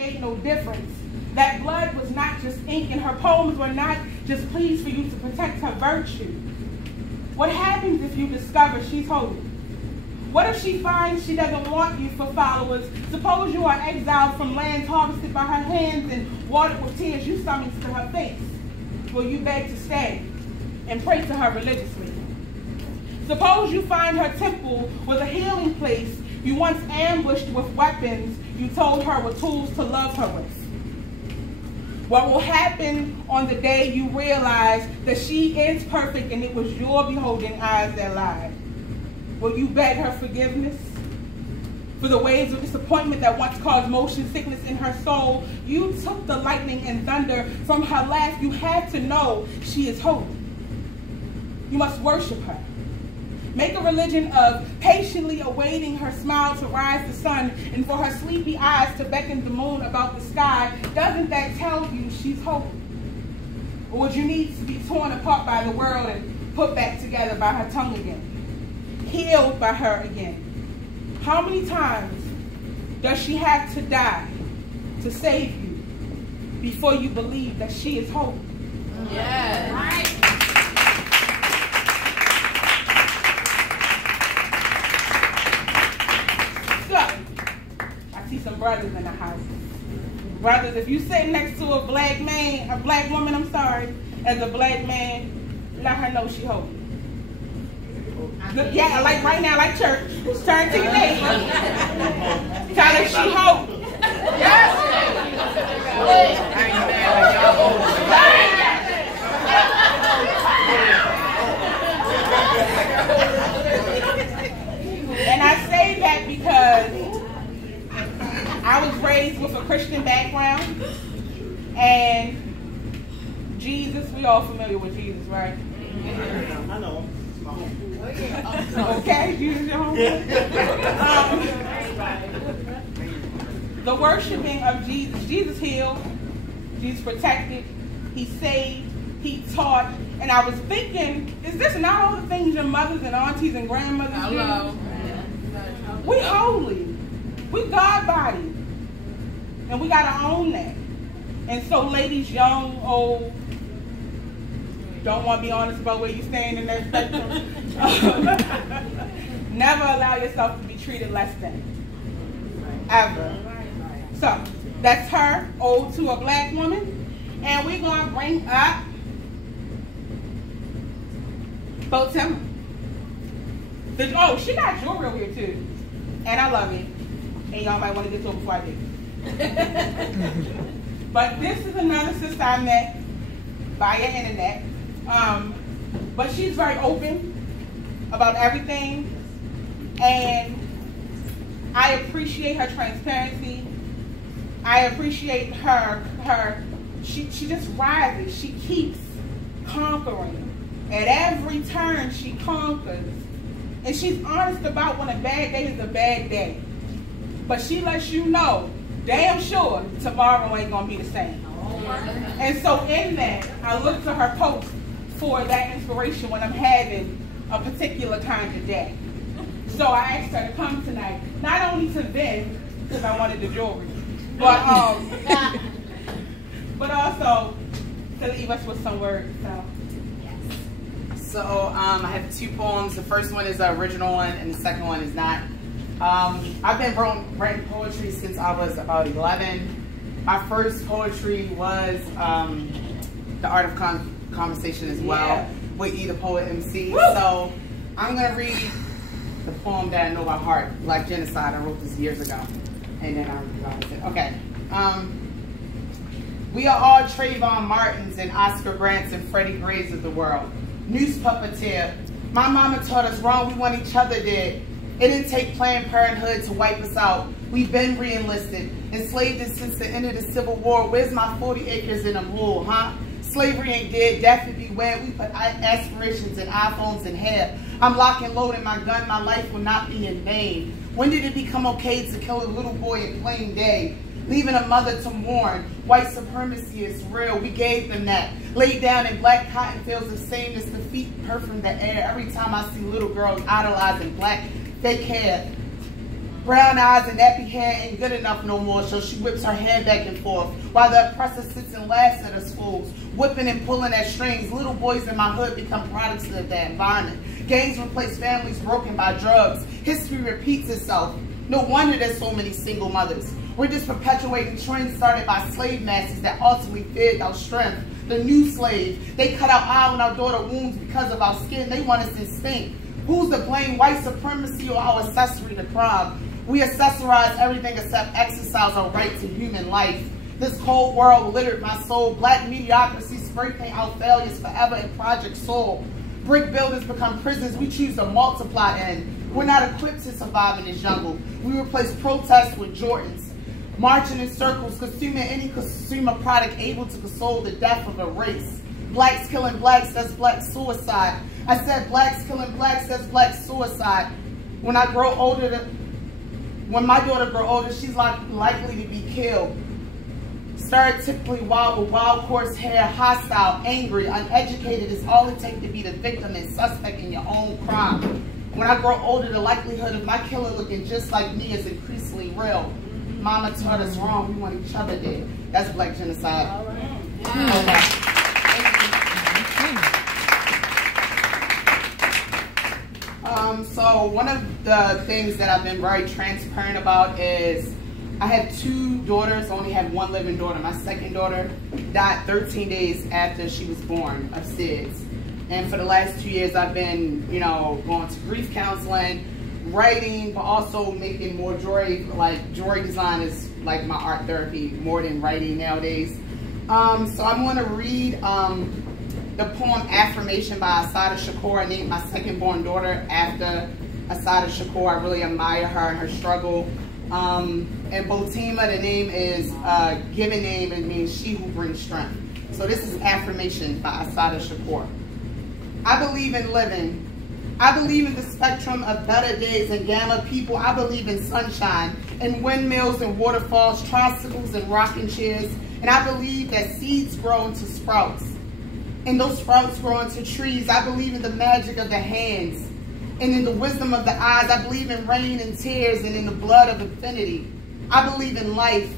made no difference. That blood was not just ink, and her poems were not just pleas for you to protect her virtue. What happens if you discover she's holy? What if she finds she doesn't want you for followers? Suppose you are exiled from lands harvested by her hands and watered with tears you summons to her face. Will you beg to stay and pray to her religiously? Suppose you find her temple was a healing place you once ambushed with weapons you told her were tools to love her with. What will happen on the day you realize that she is perfect and it was your beholding eyes that lied? Will you beg her forgiveness for the waves of disappointment that once caused motion sickness in her soul? You took the lightning and thunder from her laugh. You had to know she is holy. You must worship her. Make a religion of patiently awaiting her smile to rise the sun and for her sleepy eyes to beckon the moon about the sky. Doesn't that tell you she's holy? Or would you need to be torn apart by the world and put back together by her tongue again? Healed by her again? How many times does she have to die to save you before you believe that she is holy? Yes. Right. Some brothers in the house. Brothers, if you sitting next to a black man, a black woman, I'm sorry, as a black man, let her know she holy. Yeah, like right now, like church. Turn to your neighbor. Tell her she holy. Yes. And I say that because I was raised with a Christian background, and Jesus, we all familiar with Jesus, right? I know. Okay, Jesus, your home. The worshiping of Jesus. Jesus healed, Jesus protected, he saved, he taught, and I was thinking, is this not all the things your mothers and aunties and grandmothers do? We holy. We God-bodied, and we got to own that. And so ladies, young, old, don't want to be honest about where you stand in that spectrum. Never allow yourself to be treated less than, ever. So, that's her, ode to a black woman. And we're going to bring up Bo Timmer. Oh, she got jewelry over here too. And I love it. And y'all might want to get to it before I do. But this is another sister I met via internet. But she's very open about everything. And I appreciate her transparency. I appreciate she just rises. She keeps conquering. At every turn, she conquers. And she's honest about when a bad day is a bad day. But she lets you know, damn sure, tomorrow ain't going to be the same. And so in that, I look to her post for that inspiration when I'm having a particular kind of day. So I asked her to come tonight, not only to vent, because I wanted the jewelry, but also to leave us with some words. So I have two poems. The first one is the original one, and the second one is not. I've been writing poetry since I was about 11. My first poetry was The Art of Conversation as well, with E the Poet MC. Woo! So I'm going to read the poem that I know by heart, like Genocide. I wrote this years ago, and then I revised it. Okay. We are all Trayvon Martins and Oscar Grants and Freddie Grays of the world. Noose puppeteer. My mama taught us wrong, we want each other dead. It didn't take Planned Parenthood to wipe us out. We've been re-enlisted, enslaved since the end of the Civil War. Where's my 40 acres in a wool, huh? Slavery ain't dead, death would beware. We put aspirations and iPhones in hair. I'm lock and loading my gun, my life will not be in vain. When did it become okay to kill a little boy in plain day? Leaving a mother to mourn. White supremacy is real, we gave them that. Laid down in black cotton fields of sameness, the feet perfume the air. Every time I see little girls idolizing black fake hair. Brown eyes and nappy hair ain't good enough no more, so she whips her hair back and forth, while the oppressor sits and laughs at us fools, whipping and pulling at strings. Little boys in my hood become products of that environment. Gangs replace families broken by drugs. History repeats itself. No wonder there's so many single mothers. We're just perpetuating trends started by slave masters that ultimately fed our strength. The new slave, they cut out our and our daughter wounds because of our skin. They want us instinct. Who's to blame, white supremacy or our accessory to crime? We accessorize everything except exercise our right to human life. This cold world littered my soul. Black mediocrity spray paint our failures forever in Project Soul. Brick buildings become prisons we choose to multiply in. We're not equipped to survive in this jungle. We replace protests with Jordans. Marching in circles, consuming any consumer product able to console the death of a race. Blacks killing blacks, that's black suicide. I said blacks killing blacks, that's black suicide. When I grow older, when my daughter grows older, she's likely to be killed. Stereotypically wild with wild, coarse hair, hostile, angry, uneducated is all it takes to be the victim and suspect in your own crime. When I grow older, the likelihood of my killer looking just like me is increasingly real. Mama taught us wrong, we want each other dead. That's black genocide. All right. So one of the things that I've been very transparent about is I have 2 daughters, only have 1 living daughter. My second daughter died 13 days after she was born of SIDS. And for the last 2 years, I've been, going to grief counseling, writing, but also making more jewelry. Like jewelry design is like my art therapy more than writing nowadays. So I'm going to read the poem Affirmation by Assata Shakur. I named my second born daughter after Assata Shakur. I really admire her and her struggle. And Botima, the name is a given name, and means she who brings strength. So this is Affirmation by Assata Shakur. I believe in living. I believe in the spectrum of better days and gamma people. I believe in sunshine and windmills and waterfalls, tricycles and rocking chairs. And I believe that seeds grow into sprouts. And those sprouts grow into trees. I believe in the magic of the hands and in the wisdom of the eyes. I believe in rain and tears and in the blood of infinity. I believe in life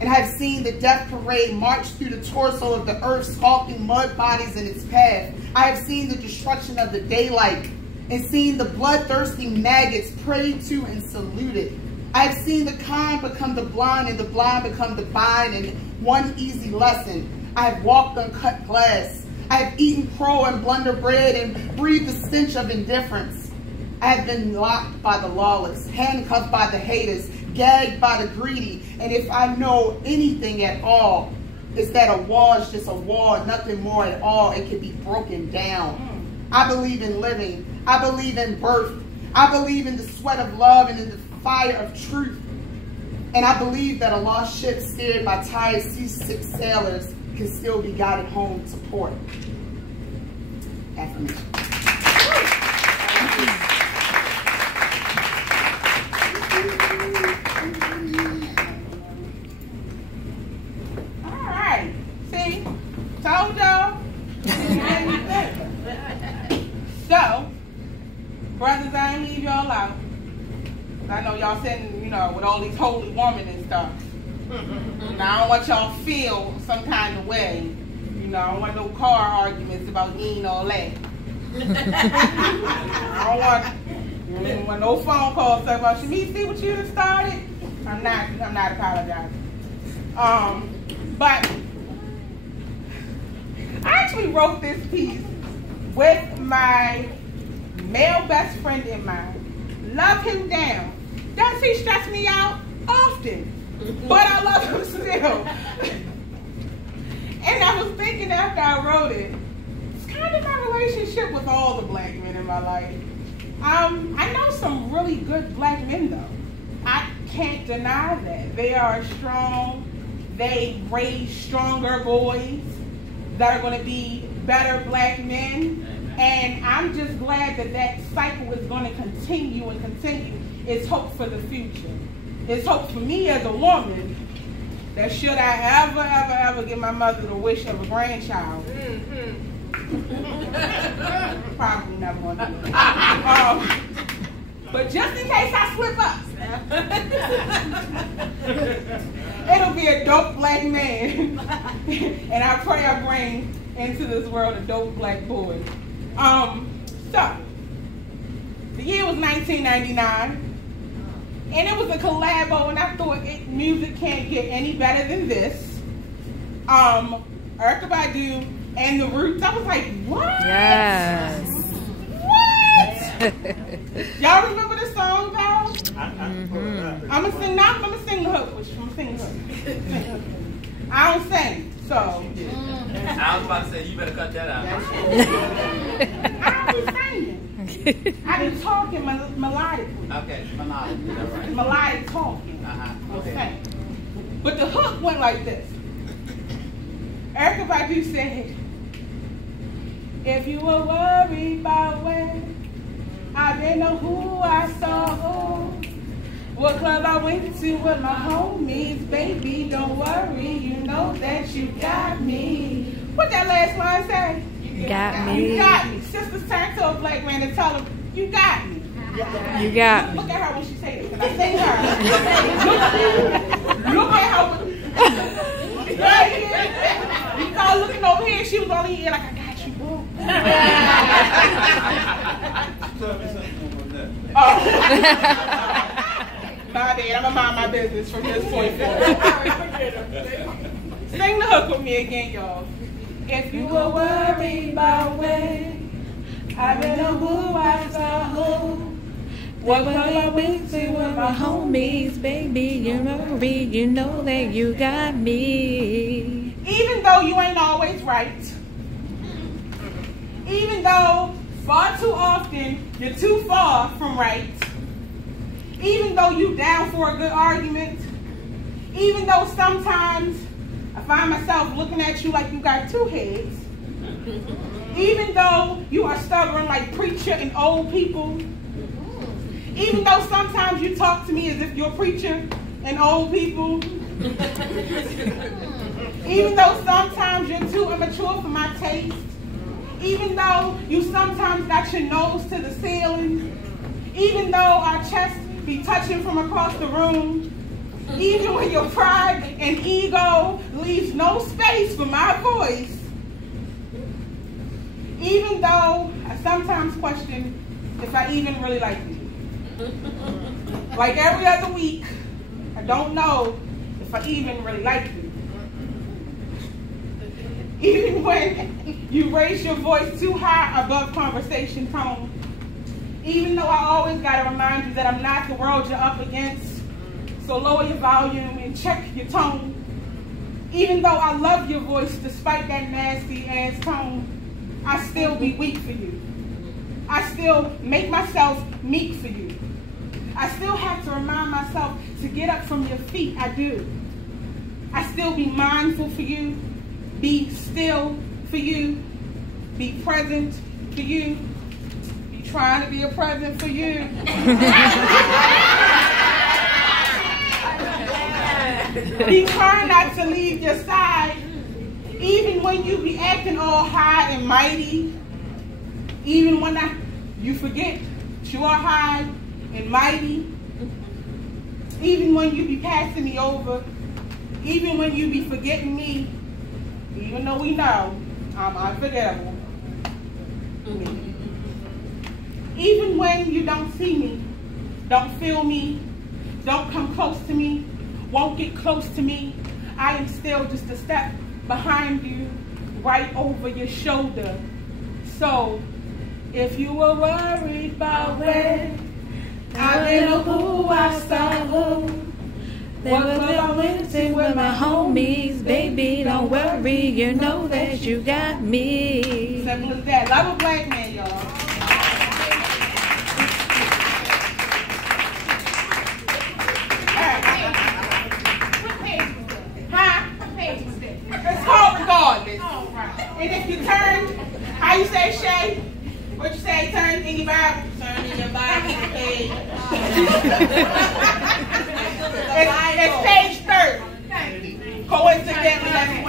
and have seen the death parade march through the torso of the earth, sculpting mud bodies in its path. I have seen the destruction of the daylight and seen the bloodthirsty maggots prayed to and saluted. I have seen the kind become the blind and the blind become the blind in one easy lesson. I have walked on cut glass. I have eaten crow and blunder bread and breathed the stench of indifference. I have been locked by the lawless, handcuffed by the haters, gagged by the greedy. And if I know anything at all, it's that a wall is just a wall, nothing more at all. It can be broken down. I believe in living. I believe in birth. I believe in the sweat of love and in the fire of truth. And I believe that a lost ship steered by tired seasick sailors can still be guided home to port. Affirmation. All right. See? Told y'all. So, brothers, I ain't leave y'all out. I know y'all sitting, with all these holy women and stuff. Now, I don't want y'all to feel some kind of way. I don't want no car arguments about eating all that. I don't want no phone calls talking about, Shamise, see what you done started? I'm not apologizing. But I actually wrote this piece with my male best friend in mind. Love him down. Does he stress me out? Often. But I love him still. And I was thinking after I wrote it, it's kind of my relationship with all the black men in my life. I know some really good black men though. I can't deny that. They are strong. They raise stronger boys that are going to be better black men. And I'm just glad that that cycle is going to continue and continue. It's hope for the future. It's hope for me as a woman that should I ever give my mother the wish of a grandchild. Probably never want to do it. But just in case I slip up, it'll be a dope black man. And I pray I bring into this world a dope black boy. So, the year was 1999. And it was a collabo, and I thought music can't get any better than this. Erykah Badu and The Roots. I was like, what? Yes. What? Y'all remember the song, though? I'm gonna sing now. I'm gonna sing the hook. I'm gonna sing the hook. I don't sing, so. I was about to say, you better cut that out. I don't be singing. I've been talking melodically. Okay, melodic. All right. Melodic talking. Okay. But the hook went like this. Erykah Badu said, if you were worried about where I didn't know who I saw, what club I went to with my homies, baby, don't worry, you know that you got me. What that last line say? You got me. You got me. Sisters turn to a black man and tell him, you got me. You got me. Look at her when she say this, because I say her. Look at her. Right here. You start looking over here, she was only here like, I got you, boo. My bad, I'm gonna mind my business from this point forward. Sing the hook with me again, y'all. If you were worried about when I didn't know who I saw who, what was I went to with my homies, baby, you know that you got me. Even though you ain't always right, even though far too often you're too far from right, even though you down for a good argument, even though sometimes I find myself looking at you like you got two heads, even though you are stubborn like preacher and old people, even though sometimes you talk to me as if you're preacher and old people, even though sometimes you're too immature for my taste, even though you sometimes got your nose to the ceiling, even though our chests be touching from across the room, even when your pride and ego leaves no space for my voice, even though I sometimes question if I even really like you. Like every other week, I don't know if I even really like you. Even when you raise your voice too high above conversation tone, even though I always gotta remind you that I'm not the world you're up against, so lower your volume and check your tone. Even though I love your voice despite that nasty ass tone, I still be weak for you. I still make myself meek for you. I still have to remind myself to get up from your feet, I do. I still be mindful for you, be still for you, be present for you, be trying to be a present for you. Be trying not to leave your side, even when you be acting all high and mighty, even when you forget you are high and mighty, even when you be passing me over, even when you be forgetting me, even though we know I'm unforgettable. Even when you don't see me, don't feel me, don't come close to me, won't get close to me, I am still just a step behind you, right over your shoulder. So, if you were worried about when I didn't know who I saw who, what I went to with my homies, baby, don't worry, you know that you got me. Simple as that. Love a black man, y'all. It's called Regardless. And if you turn, how you say, Shay? What you say, turn in your Bible? Turn in your Bible to page. It's page 30. Coincidentally, that's